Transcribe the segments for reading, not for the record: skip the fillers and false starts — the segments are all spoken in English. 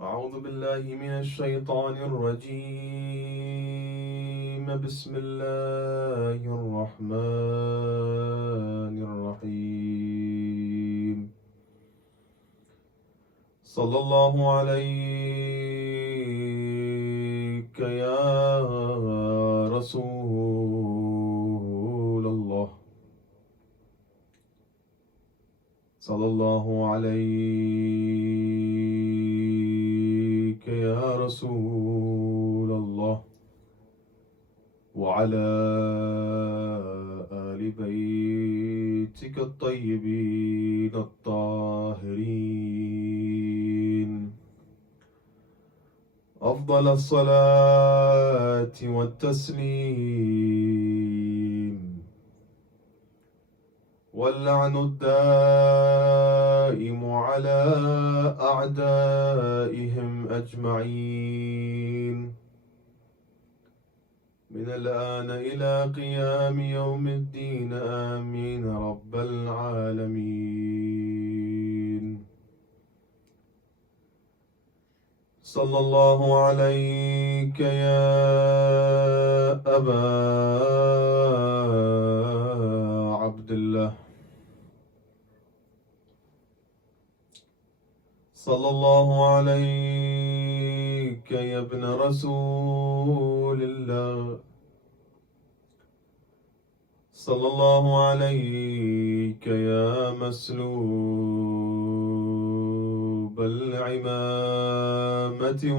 أعوذ بالله من الشيطان الرجيم. بسم الله الرحمن الرحيم. صلى الله عليك يا رسول الله. صلى الله عليك يا رسول الله وعلى آل بيتك الطيبين الطاهرين أفضل الصلاة والتسليم، واللعن الدائم على أعدائهم أجمعين من الآن إلى قيام يوم الدين. آمين رب العالمين. صلى الله عليك يا أبا عبد الله. صلى الله عليك يا ابن رسول الله. صلى الله عليك يا مسلوب العمامة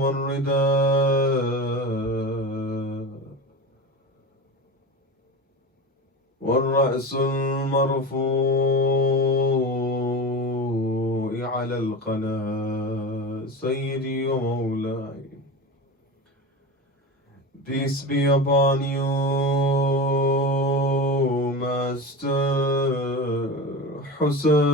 والرداء والرأس المرفوع على القناة، سيدي ومولاي. Peace be upon you, Master Hussain.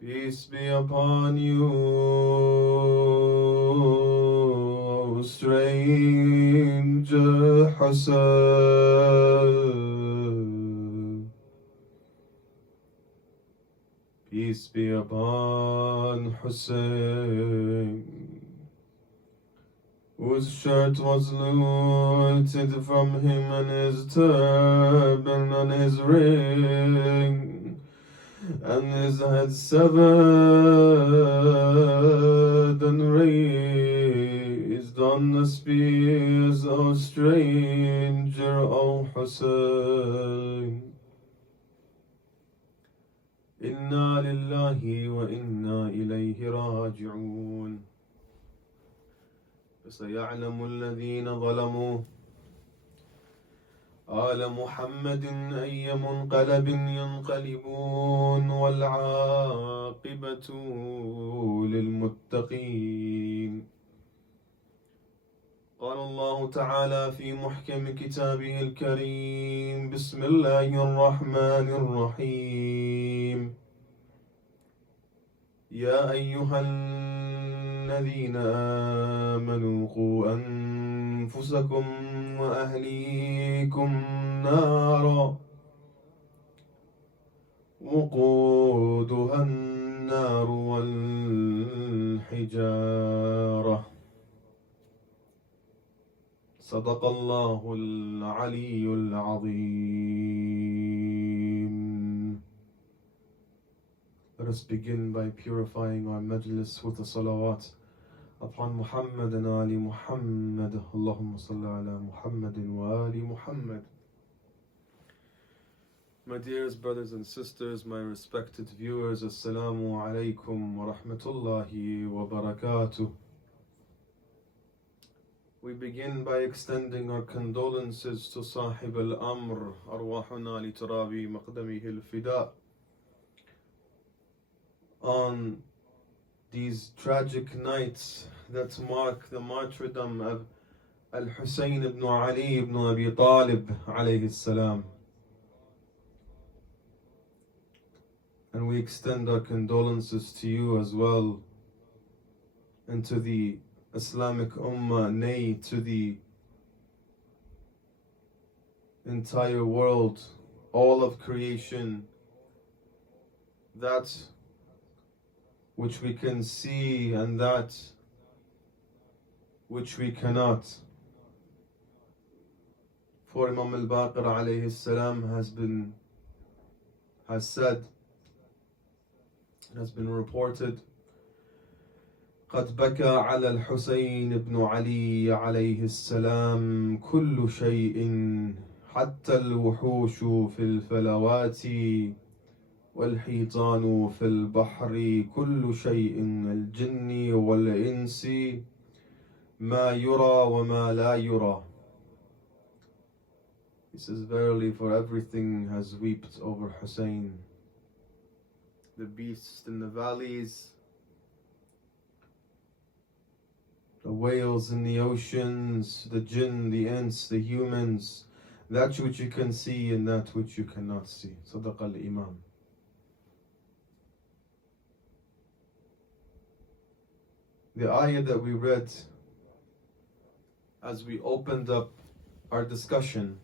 Peace be upon you, stranger Hussain. Peace be upon Hussain, whose shirt was looted from him and his turban and his ring, and his head severed and raised on the spears. O stranger, O Hussain. إنا لله وإنا إليه راجعون. فسيعلم الذين ظلموا آل محمد أي منقلب ينقلبون، والعاقبة للمتقين. قال الله تعالى في محكم كتابه الكريم: بسم الله الرحمن الرحيم. يا أيها الذين آمنوا قوا أنفسكم وأهليكم نارا وقودها النار والحجارة. صدق الله العلي العظيم. Let us begin by purifying our majlis with the salawat upon Muhammad and Ali Muhammad. Allahumma salli ala Muhammadin wa Ali Muhammad. My dearest brothers and sisters, my respected viewers, Assalamu Alaykum wa rahmatullahi wa barakatuh. We begin by extending our condolences to Sahib al-Amr, Arwahuna li turabi maqdamihi al-fida, on these tragic nights that mark the martyrdom of al-Hussain ibn Ali ibn Abi Talib alayhi salam. And we extend our condolences to you as well, and to the Islamic Ummah, nay, to the entire world all of creation, that which we can see and that which we cannot. For Imam al-Baqir alayhi salam has said, it has been reported, قد بكى على الحسين بن علي عليه السلام كل شيء حتى الوحوش في الفلوات والحيطان في البحر كل شيء الجن والإنس ما يرى وما لا يرى. He says, verily, for everything has wept over Hussein. The beasts in the valleys, the whales in the oceans, the jinn, the ants, the humans, that which you can see and that which you cannot see. Sadaq al-Imam. The ayah that we read as we opened up our discussion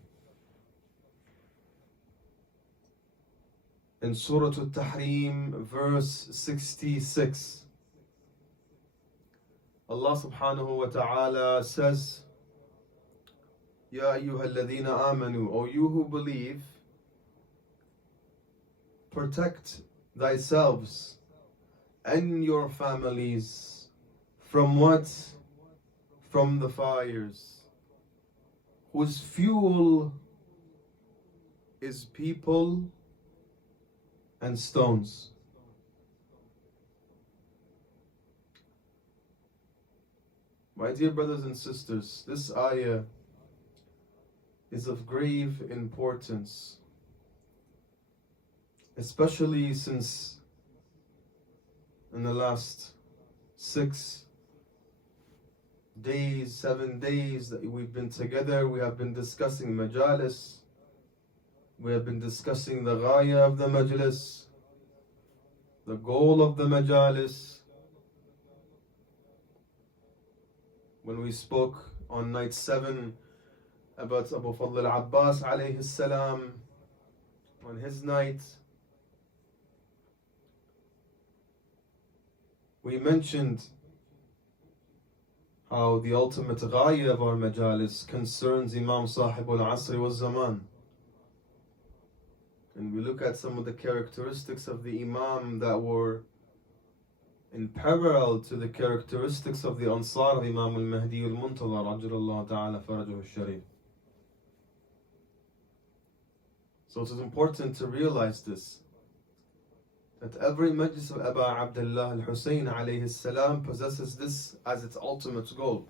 in Surah Al-Tahrim, verse 66, Allah subhanahu wa ta'ala says, Ya ayyuha alladhina amanu, O you who believe, protect thyselves and your families from what? From the fires, whose fuel is people and stones. My dear brothers and sisters, this ayah is of grave importance, especially since in the last 7 days that we've been together, we have been discussing Majālīs. We have been discussing the ghayāh of the majlis, the goal of the Majālīs. When we spoke on night 7 about Abu Fadl al-Abbas alayhi salam, on his night, we mentioned how the ultimate ghayāh of our Majālīs concerns Imam Sahib al-Asr wal-Zaman. And we look at some of the characteristics of the Imam that were in parallel to the characteristics of the Ansar of Imam al-Mahdi al-Muntadhar ajjallahu ta'ala farajahu al-Sharif. So it is important to realize this, that every majlis of Aba Abdullah al-Hussain alayhi salam possesses this as its ultimate goal.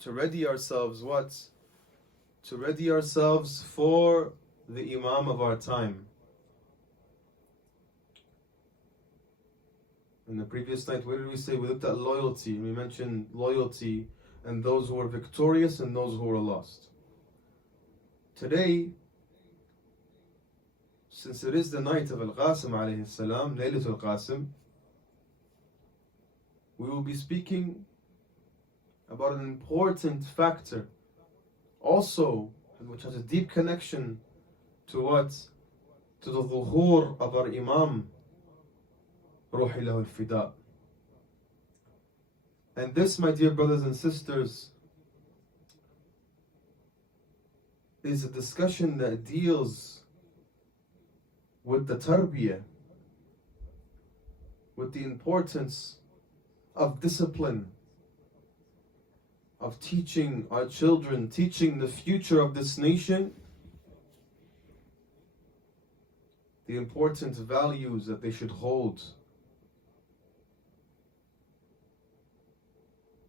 To ready ourselves what? To ready ourselves for the Imam of our time. In the previous night, what did we say? We looked at loyalty. We mentioned loyalty and those who are victorious and those who are lost. Today, since it is the night of Al-Qasim alayhi salam, Laylatul Qasim, we will be speaking about an important factor, also, which has a deep connection to what? To the dhuhur of our Imam, Ruhi lahu al-Fida. And this, my dear brothers and sisters, is a discussion that deals with the tarbiyah, with the importance of discipline, of teaching our children, teaching the future of this nation, the important values that they should hold.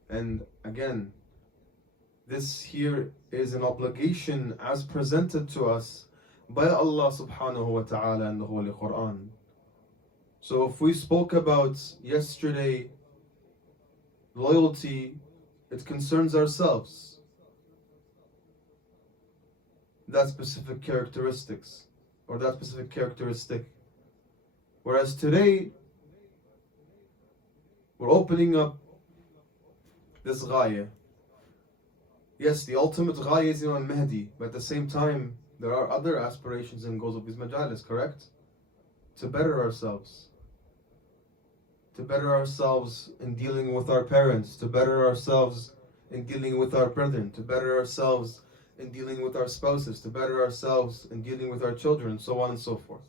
And again, this here is an obligation as presented to us by Allah subhanahu wa ta'ala in the Holy Quran. So if we spoke about yesterday loyalty, it concerns ourselves, that specific characteristics or that specific characteristic. Whereas today we're opening up this ghayāh. Yes, the ultimate ghayāh is Imam Mahdi, but at the same time, there are other aspirations and goals of these Majālīs, correct? To better ourselves. To better ourselves in dealing with our parents, to better ourselves in dealing with our brethren, to better ourselves in dealing with our spouses, to better ourselves in dealing with our children, so on and so forth.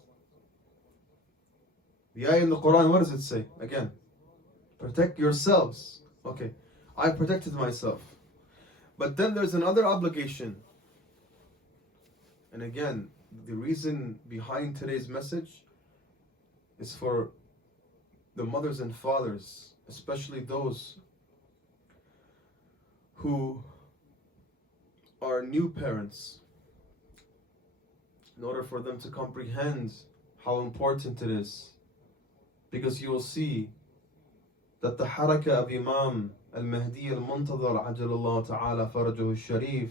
The ayah in the Quran, what does it say? Again, protect yourselves. Okay, I protected myself. But then there's another obligation. And again, the reason behind today's message is for the mothers and fathers, especially those who are new parents, in order for them to comprehend how important it is. Because you will see that the harakah of Imam al-Mahdi al-Muntadhar ajalallahu ta'ala farajahu al-Sharif,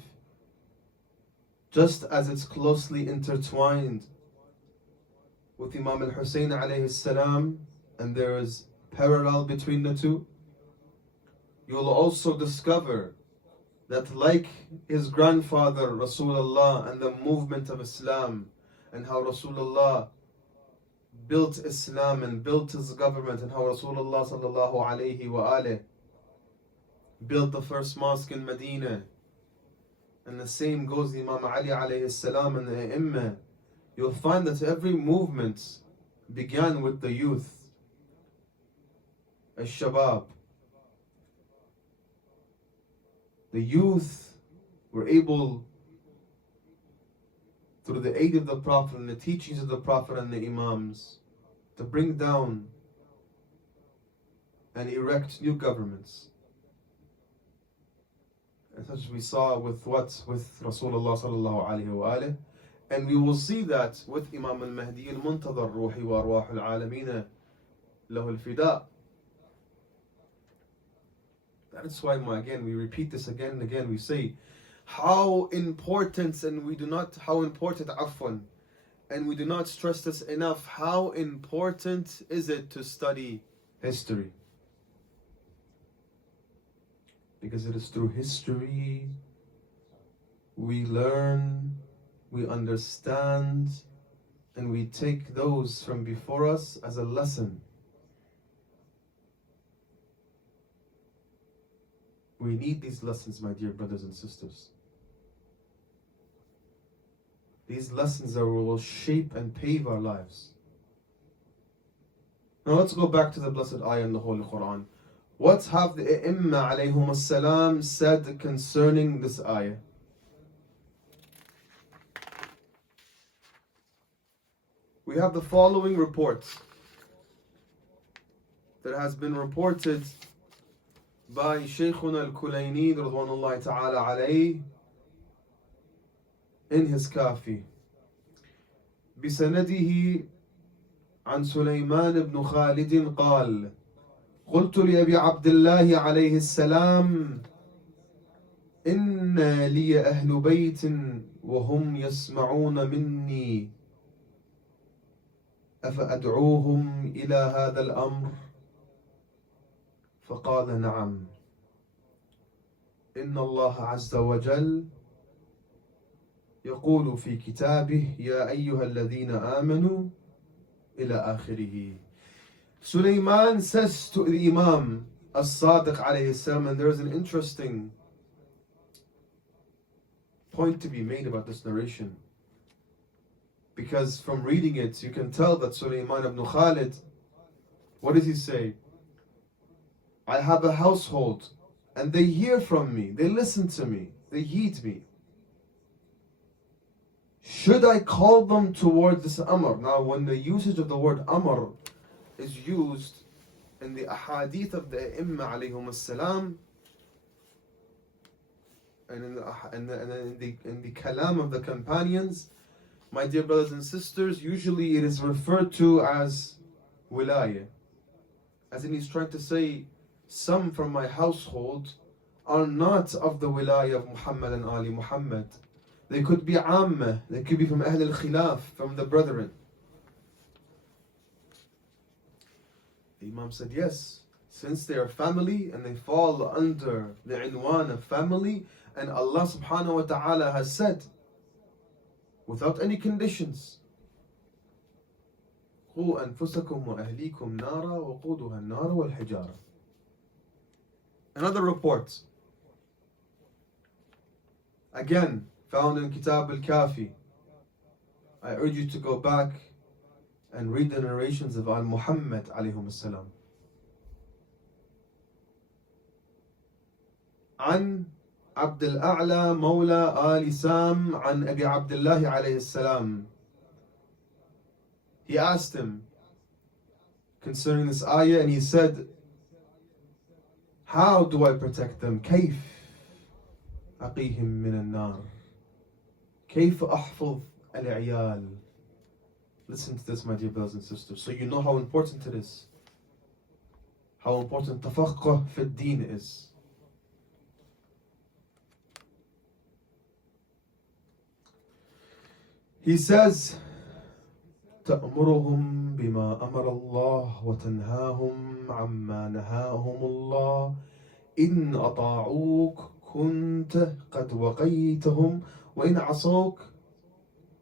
just as it's closely intertwined with Imam al-Hussain alayhi salam, and there is parallel between the two, you will also discover that like his grandfather Rasulullah and the movement of Islam, and how Rasulullah built Islam and built his government, and how Rasulullah sallallahu alayhi wa alih built the first mosque in Medina, and the same goes Imam Ali alayhi salam and the Imam. You'll find that every movement began with the youth, al-Shabab. The youth were able, through the aid of the Prophet and the teachings of the Prophet and the Imams, to bring down and erect new governments. And such we saw with what? With Rasulullah sallallahu alayhi wa alih. And we will see that with Imam al-Mahdi al-Muntadhar, Ruhi wa Arwah al-Alameen lahu al-Fida. That is why, again, we repeat this again and again. We say how important, and we do not stress this enough, how important is it to study history? Because it is through history we learn, we understand, and we take those from before us as a lesson. We need these lessons, my dear brothers and sisters. These lessons will shape and pave our lives. Now let's go back to the blessed ayah in the Holy Quran. What have the A'imma alayhum as-salam said concerning this ayah? We have the following report that has been reported by Shaykhuna al-Kulayni radwanullahi ta'ala alayhi in his Kafi. بسنده عن سليمان بن خالد قال قلت لأبي عبد الله عليه السلام إن لي أهل بيت وهم يسمعون مني أفأدعوهم إلى هذا الأمر؟ فقال نعم إن الله عز وجل يقول في كتابه يا أيها الذين آمنوا إلى آخره. Sulaiman says to the Imam as-Sadiq alayhi salam, and there is an interesting point to be made about this narration, because from reading it you can tell that Sulaiman ibn Khalid, what does he say? I have a household and they hear from me, they listen to me, they heed me. Should I call them towards this amr? Now when the usage of the word amr is used in the ahadith of the A'imma alayhum as-salam, and in the kalam of the companions, my dear brothers and sisters, usually it is referred to as wilayah. As in he's trying to say, some from my household are not of the wilayah of Muhammad and Ali Muhammad. They could be Ammah, they could be from Ahl al-Khilaf, from the brethren. The Imam said, yes, since they are family and they fall under the inwan of family, and Allah subhanahu wa ta'ala has said, without any conditions, قُوا أَنفُسَكُمْ وَأَهْلِيكُمْ نَارًا وَقُودُهَا النَّارُ وَالْحِجَارَةُ. Another report, again found in Kitab al-Kafi. I urge you to go back and read the narrations of al-Muhammad alayhim salam. عن عبد الأعلى مولى آل سام عن أبي عبد الله عليه السلام. He asked him concerning this ayah, and he said, how do I protect them? كيف أقيهم من النار؟ كيف أحفظ العيال؟ Listen to this, my dear brothers and sisters, so you know how important it is, how important تفقه في الدين is. He says, تأمرهم بما أمر الله وتنهاهم عما نهاهم الله إن أطاعوك كنت قد وقيتهم وإن عصوك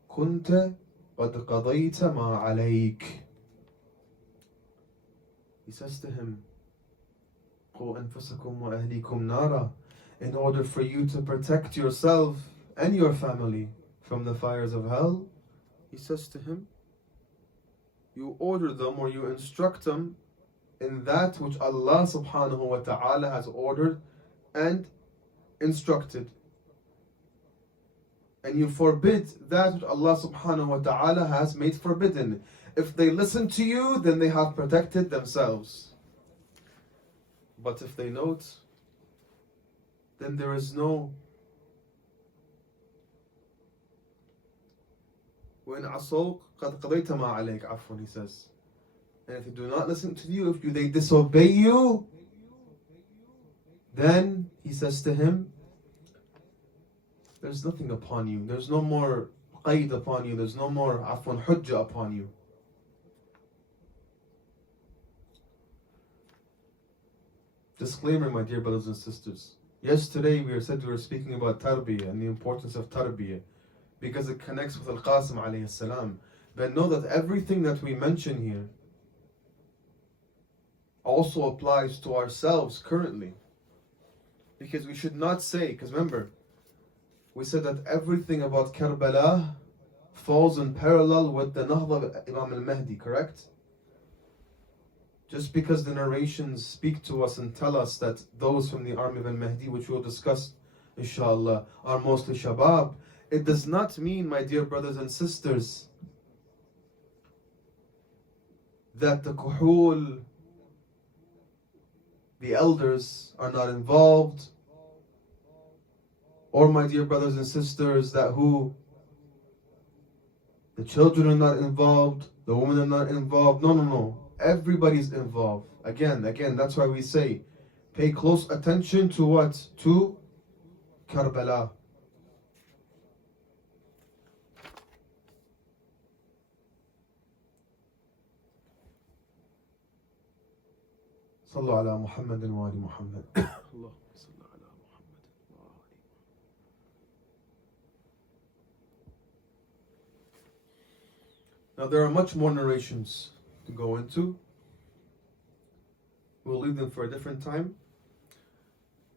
كنت قد قضيت ما عليك. He says to him, قُوا أنفسكم وأهليكم نارا, in order for you to protect yourself and your family from the fires of hell. He says to him, you order them or you instruct them in that which Allah subhanahu wa ta'ala has ordered and instructed, and you forbid that which Allah subhanahu wa ta'ala has made forbidden. If they listen to you, then they have protected themselves. But if they don't, then there is no وَإِنْ عَصَوْكَ قَدْ قَضَيْتَ مَا عَلَيْكَ عَفْوًا, he says. And if they do not listen to you, if they disobey you, then he says to him, there's nothing upon you. There's no more qaid upon you. There's no more afwan hujjah upon you. Disclaimer, my dear brothers and sisters. Yesterday we were speaking about tarbiyah and the importance of tarbiyah, because it connects with al-Qasim alayhi salam. But know that everything that we mention here also applies to ourselves currently. Because we should not say, because remember, we said that everything about Karbala falls in parallel with the Nahda of Imam al-Mahdi, correct? Just because the narrations speak to us and tell us that those from the army of al-Mahdi, which we'll discuss inshallah, are mostly shabab, it does not mean, my dear brothers and sisters, that the kuhul, the elders, are not involved, or, my dear brothers and sisters, that the children are not involved, the women are not involved. No. Everybody's involved. Again, that's why we say, pay close attention to what? To Karbala. صلوا على محمد وآل محمد. اللهم صل على محمد وآل. Now there are much more narrations to go into. We'll leave them for a different time,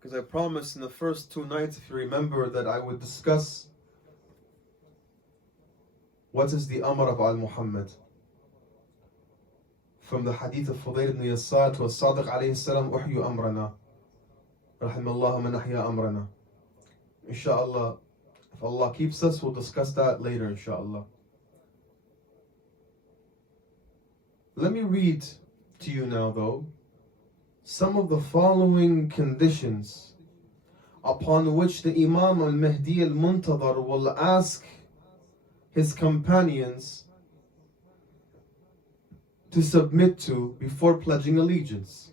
because I promised in the first 2 nights, if you remember, that I would discuss what is the Amr of al-Muhammad. From the hadith of Fudayl ibn Yasad to As-Sadiq alayhi salam, Uhyu amrana. Rahimallahu man ahya amrana. Inshallah, if Allah keeps us, we'll discuss that later, inshallah. Let me read to you now, though, some of the following conditions upon which the Imam al-Mahdi al-Muntadhar will ask his companions to submit to before pledging allegiance.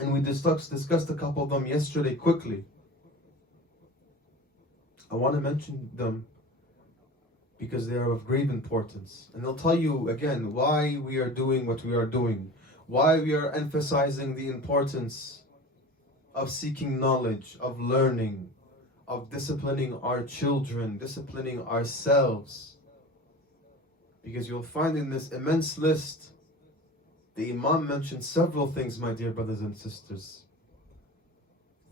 And we discussed a couple of them yesterday quickly. I want to mention them because they are of great importance. And they'll tell you again why we are doing what we are doing, why we are emphasizing the importance of seeking knowledge, of learning, of disciplining our children, disciplining ourselves. Because you'll find in this immense list, the Imam mentioned several things, my dear brothers and sisters.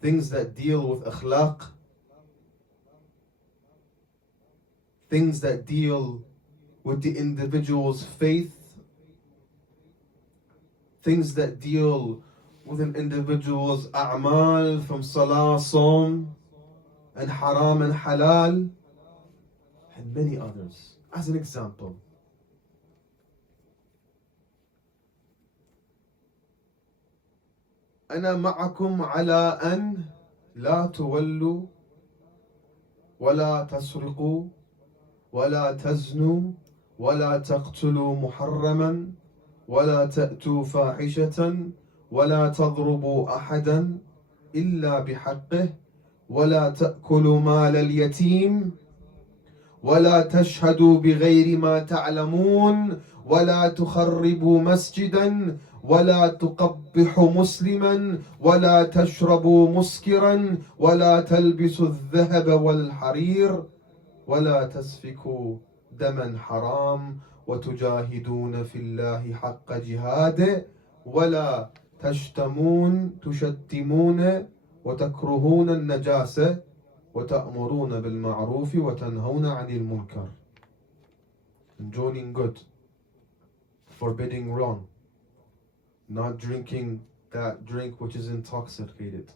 Things that deal with akhlāq, things that deal with the individual's faith, things that deal with an individual's a'mal from salah, sawm, and haram and halal, and many others. As an example, أنا معكم على أن لا تولوا ولا تسرقوا ولا تزنوا ولا تقتلوا محرما ولا تأتوا فاحشة ولا تضربوا أحدا إلا بحقه ولا تأكلوا مال اليتيم ولا تشهدوا بغير ما تعلمون ولا تخربوا مسجدا ولا تقبحوا مسلما ولا تشربوا مسكرا ولا تلبسوا الذهب والحرير ولا تسفكوا دما حرام وتجاهدون في الله حق جهاده ولا تشتمون وتكرهون النجاسة وتأمرون بالمعروف وتنهون عن المنكر. Enjoining good, forbidding wrong, not drinking that drink which is intoxicated,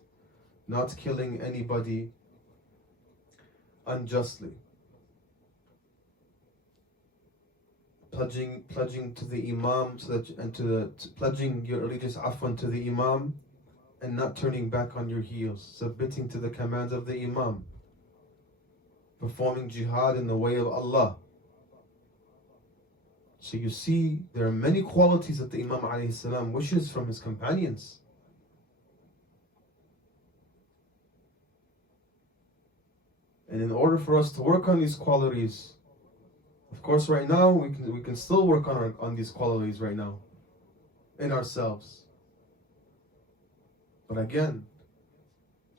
not killing anybody unjustly, pledging to the Imam, pledging your allegiance to the Imam, and not turning back on your heels, submitting to the commands of the Imam, performing jihad in the way of Allah. So you see, there are many qualities that the Imam alayhi salam wishes from his companions. And in order for us to work on these qualities, of course right now we can still work on these qualities right now in ourselves. But again,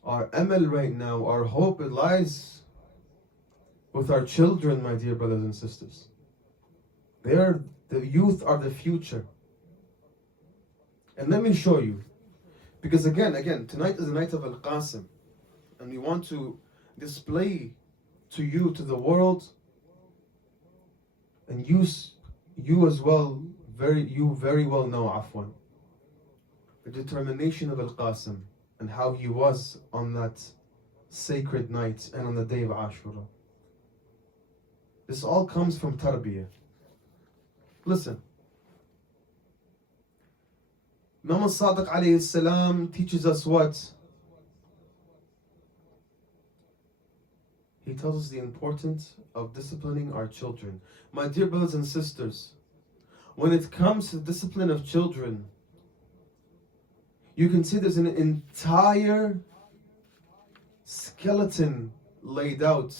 our amal right now, our hope, it lies with our children, my dear brothers and sisters. The youth are the future. And let me show you. Because again, tonight is the night of Al-Qasim. And we want to display to you, to the world, and you as well, very well know, Afwan, the determination of Al-Qasim and how he was on that sacred night and on the day of Ashura. This all comes from tarbiyah. Listen. Imam Sadiq alayhi salam teaches us what? He tells us the importance of disciplining our children. My dear brothers and sisters, when it comes to the discipline of children, you can see there's an entire skeleton laid out,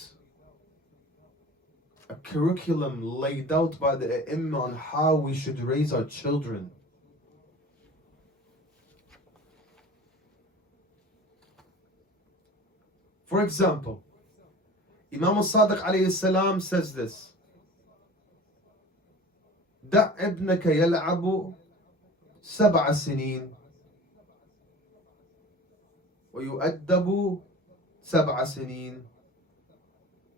a curriculum laid out by the Imam on how we should raise our children. For example, Imam Sadiq alayhi salam says this: دع ابنك يلعب 7 سنين ويؤدب 7 سنين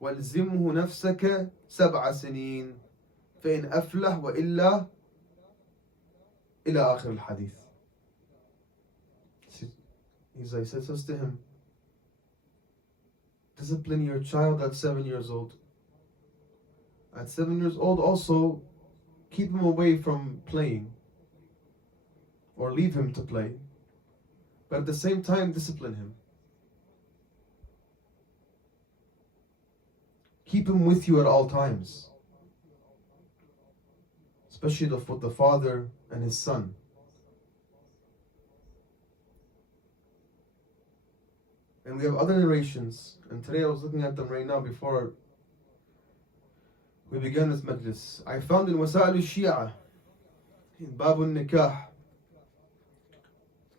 والزمه نفسك 7 سنين فإن أفلح وإلا إلى آخر الحديث. He says to him, discipline your child at 7 years old. At 7 years old also, keep him away from playing or leave him to play. But at the same time, discipline him. Keep him with you at all times. Especially with the father and his son. And we have other narrations. And today I was looking at them right now before we began this majlis. I found in Wasa'il al-Shi'a, in Bab al-Nikah,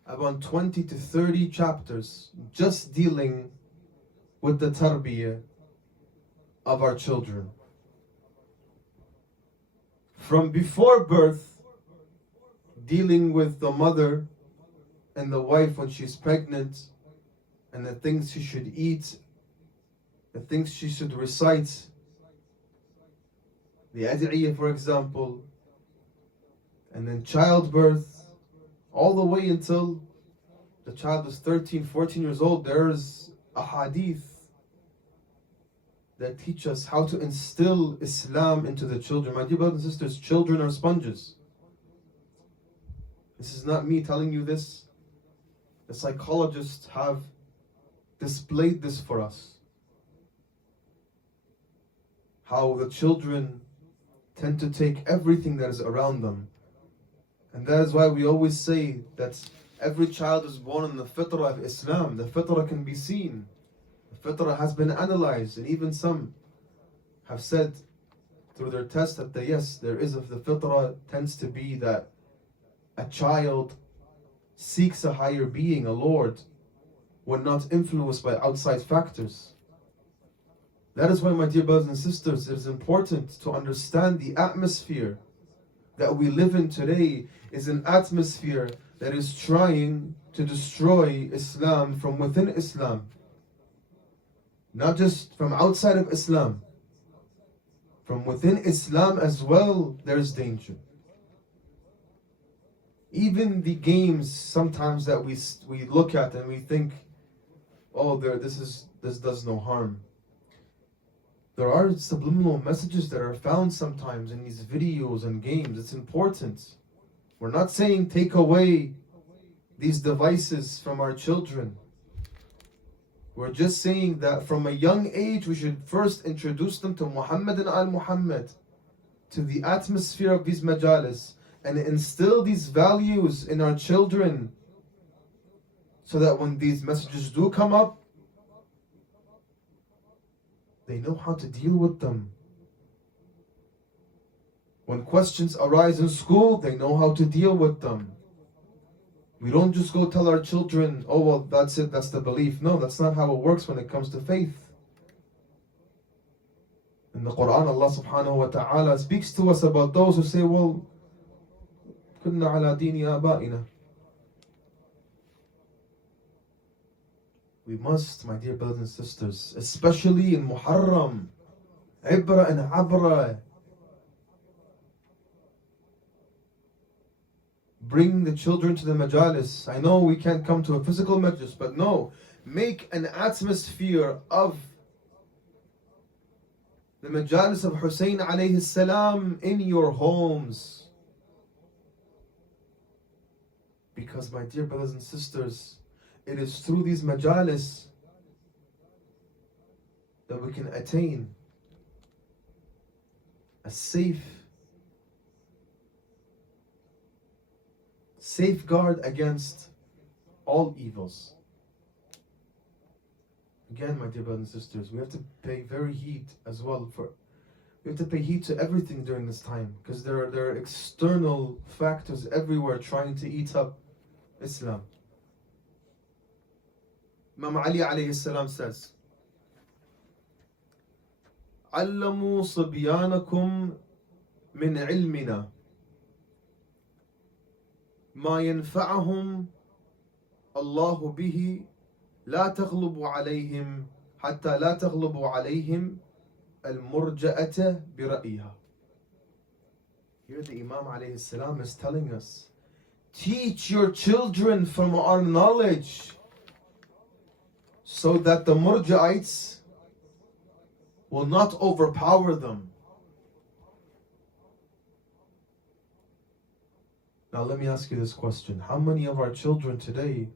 about 20 to 30 chapters just dealing with the tarbiyah of our children. From before birth, dealing with the mother and the wife when she's pregnant, and the things she should eat, the things she should recite, the ad'iyah, for example, and then childbirth, all the way until the child is 13, 14 years old. There's a hadith that teach us how to instill Islam into the children. My dear brothers and sisters, children are sponges. This is not me telling you this. The psychologists have displayed this for us. How the children tend to take everything that is around them. And that is why we always say that every child is born in the fitrah of Islam. The fitrah can be seen. The fitrah has been analyzed, and even some have said through their test that yes, there is, if the fitrah tends to be that a child seeks a higher being, a Lord, when not influenced by outside factors. That is why, my dear brothers and sisters, it is important to understand the atmosphere that we live in today is an atmosphere that is trying to destroy Islam from within Islam. Not just from outside of Islam. From within Islam as well, there's danger. Even the games sometimes that we look at and we think, oh, this does no harm. There are subliminal messages that are found sometimes in these videos and games. It's important. We're not saying take away these devices from our children. We're just saying that from a young age we should first introduce them to Muhammad and al-Muhammad, to the atmosphere of these Majālīs, and instill these values in our children, so that when these messages do come up, they know how to deal with them. When questions arise in school, they know how to deal with them. We don't just go tell our children, oh well, that's it, that's the belief. No, that's not how it works when it comes to faith. In the Quran, Allah subhanahu wa ta'ala speaks to us about those who say, well, kunna ala dini aba'ina. We must, my dear brothers and sisters, especially in Muharram, Ibra and Abra, bring the children to the Majālīs. I know we can't come to a physical majlis, but no, make an atmosphere of the Majālīs of Hussain alayhi salam in your homes. Because, my dear brothers and sisters, it is through these Majālīs that we can attain a safeguard against all evils. Again, my dear brothers and sisters, we have to pay very heed as well. We have to pay heed to everything during this time, because there are external factors everywhere trying to eat up Islam. Imam Ali alayhi salam says, علموا صبيانكم من علمنا ما ينفعهم الله به لا تغلبوا عليهم حتى لا تغلبوا عليهم المرجأة برأيها. Here the Imam alayhi salam is telling us, teach your children from our knowledge, so that the Murja'ites will not overpower them. Now let me ask you this question. How many of our children today,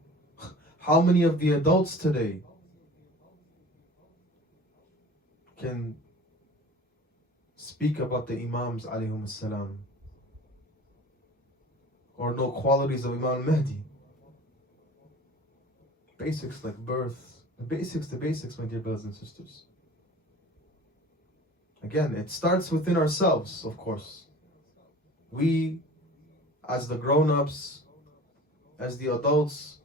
how many of the adults today can speak about the Imams alayhum salam, or know qualities of Imam Mahdi? Basics like birth, the basics, my dear brothers and sisters. Again, it starts within ourselves, of course. We, as the grown-ups, as the adults,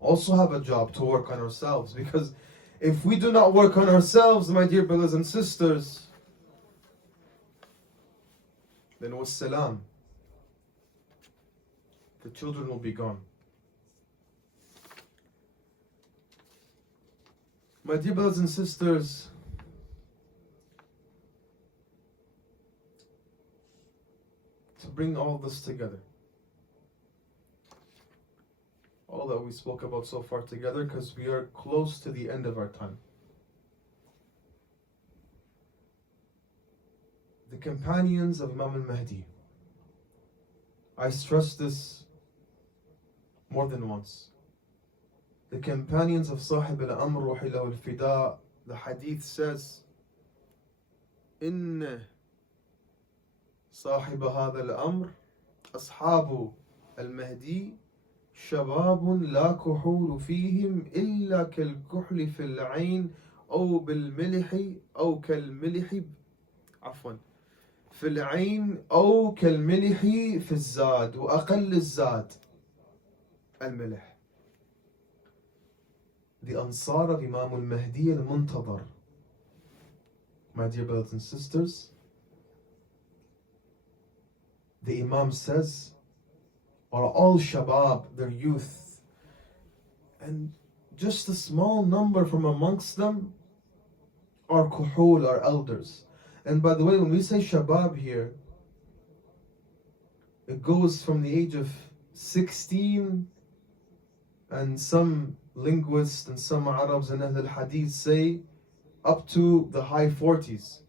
also have a job to work on ourselves. Because if we do not work on ourselves, my dear brothers and sisters, then wassalam, the children will be gone. My dear brothers and sisters, to bring all this together, all that we spoke about so far together, because we are close to the end of our time. The companions of Imam al-Mahdi, I stressed this more than once. The companions of Sahib al-Amr Ruhilahu al-Fida, the hadith says, إن صاحب هذا الأمر أصحاب المهدي شباب لا كحول فيهم إلا كالكحل في العين أو بالملح أو كالملح عفوا في العين أو كالملح في الزاد وأقل الزاد الملح. The Ansar of Imam al-Mahdi al-Muntadhar, my dear brothers and sisters, the Imam says, are all shabab, their youth, and just a small number from amongst them are kuhul, are elders. And by the way, when we say shabab here, it goes from the age of 16, and some linguists and some Arabs and Ahl al-Hadith say up to the high 40s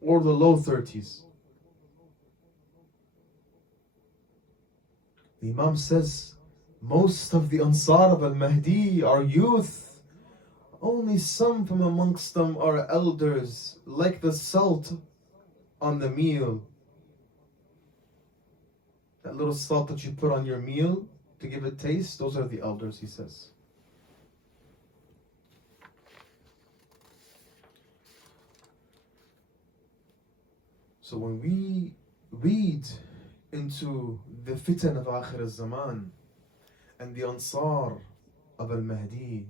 or the low 30s. The Imam says most of the Ansar of al-Mahdi are youth. Only some from amongst them are elders, like the salt on the meal. That little salt that you put on your meal to give it taste, those are the elders, he says. So when we read into the fitan of Akhir al-Zaman and the Ansar of al-Mahdi,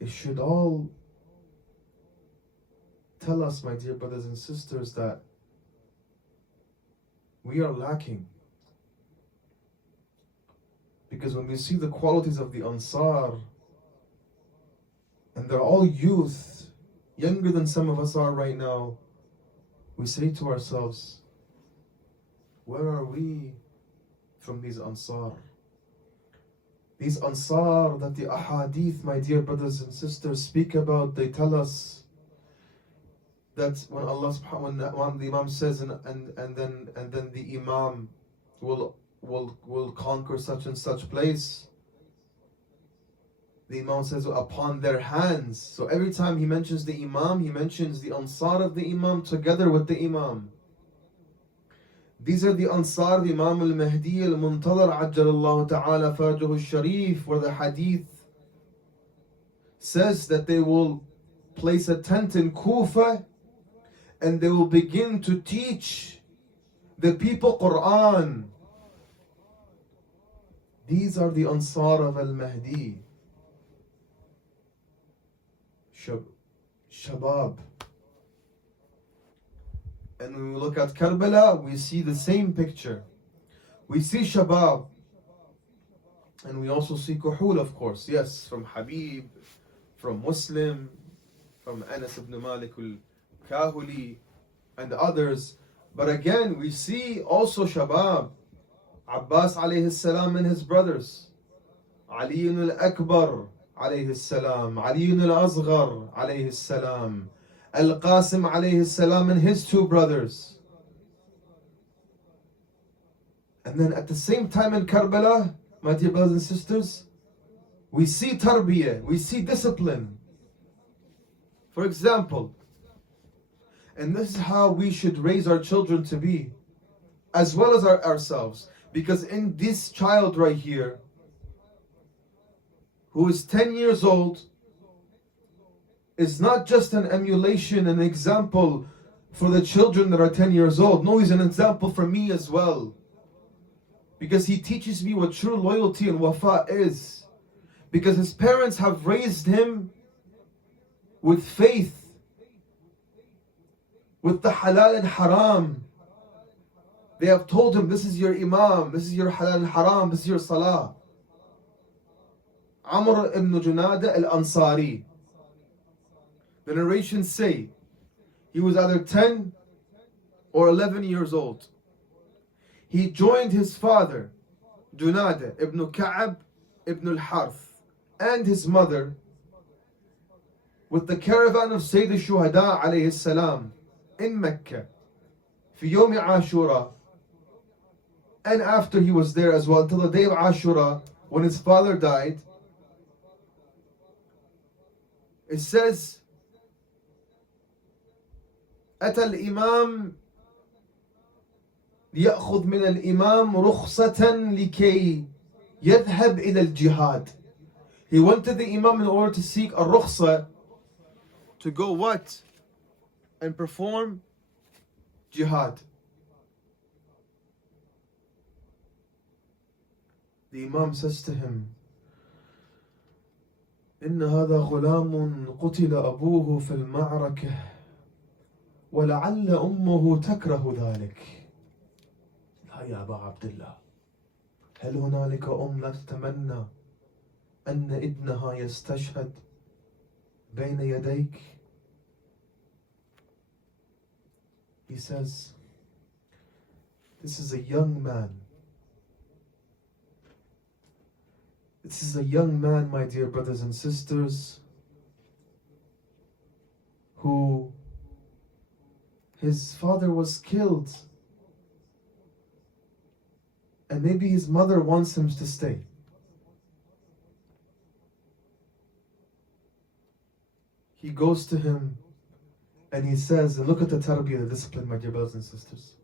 it should all tell us, my dear brothers and sisters, that we are lacking. Because when we see the qualities of the Ansar, and they're all youth, younger than some of us are right now, we say to ourselves, where are we from these Ansar? These Ansar that the ahadith, my dear brothers and sisters, speak about, they tell us that when Allah subhanahu wa ta'ala, the Imam says, and then the Imam will conquer such and such place, the Imam says upon their hands. So every time he mentions the Imam, he mentions the Ansar of the Imam together with the Imam. These are the Ansar of Imam al-Mahdi al-Muntadhar ajjalallahu ta'ala farjahu al-Sharif, where the hadith says that they will place a tent in Kufa and they will begin to teach the people Quran. These are the Ansar of al-Mahdi. Shabab. And when we look at Karbala, we see the same picture. We see Shabab. And we also see Kuhul, of course. Yes, from Habib, from Muslim, from Anas ibn Malik al-Kahuli, and others. But again, we see also Shabab. Abbas alayhi salam and his brothers. Ali al-Akbar alayhi salam. Ali al-Asghar alayhi salam. Al-Qasim alayhi salam and his two brothers. And then at the same time in Karbala, my dear brothers and sisters, we see tarbiyah, we see discipline. For example, and this is how we should raise our children to be, as well as ourselves. Because in this child right here, who is 10 years old, is not just an emulation, an example for the children that are 10 years old. No, he's an example for me as well. Because he teaches me what true loyalty and wafa is. Because his parents have raised him with faith, with the halal and haram. They have told him, this is your imam, this is your halal and haram, this is your salah. Amr ibn Junada al-Ansari. The narrations say he was either 10 or 11 years old. He joined his father, Junada ibn Ka'ab ibn al-Harth, and his mother with the caravan of Sayyid al-Shuhada alayhi salam in Mecca في يوم عاشوراء, and after he was there as well until the day of Ashura when his father died. It says أتى الإمام ليأخذ من الإمام رخصة لكي يذهب إلى الجهاد. He went to the Imam in order to seek a rukhsa to go what? And perform jihad. The Imam says to him, إن هذا غلام قتل أبوه في المعركة ولعل أمه تكره ذلك. لا يا أبا عبد الله، هل هنالك لا تتمنى أن ابنها يستشهد بين يديك؟ He says, this is a young man. This is a young man, my dear brothers and sisters, who his father was killed, and maybe his mother wants him to stay. He goes to him and he says, and look at the tarbiyah, the discipline, my dear brothers and sisters.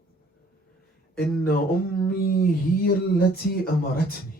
إن أمي هي التي أمرتني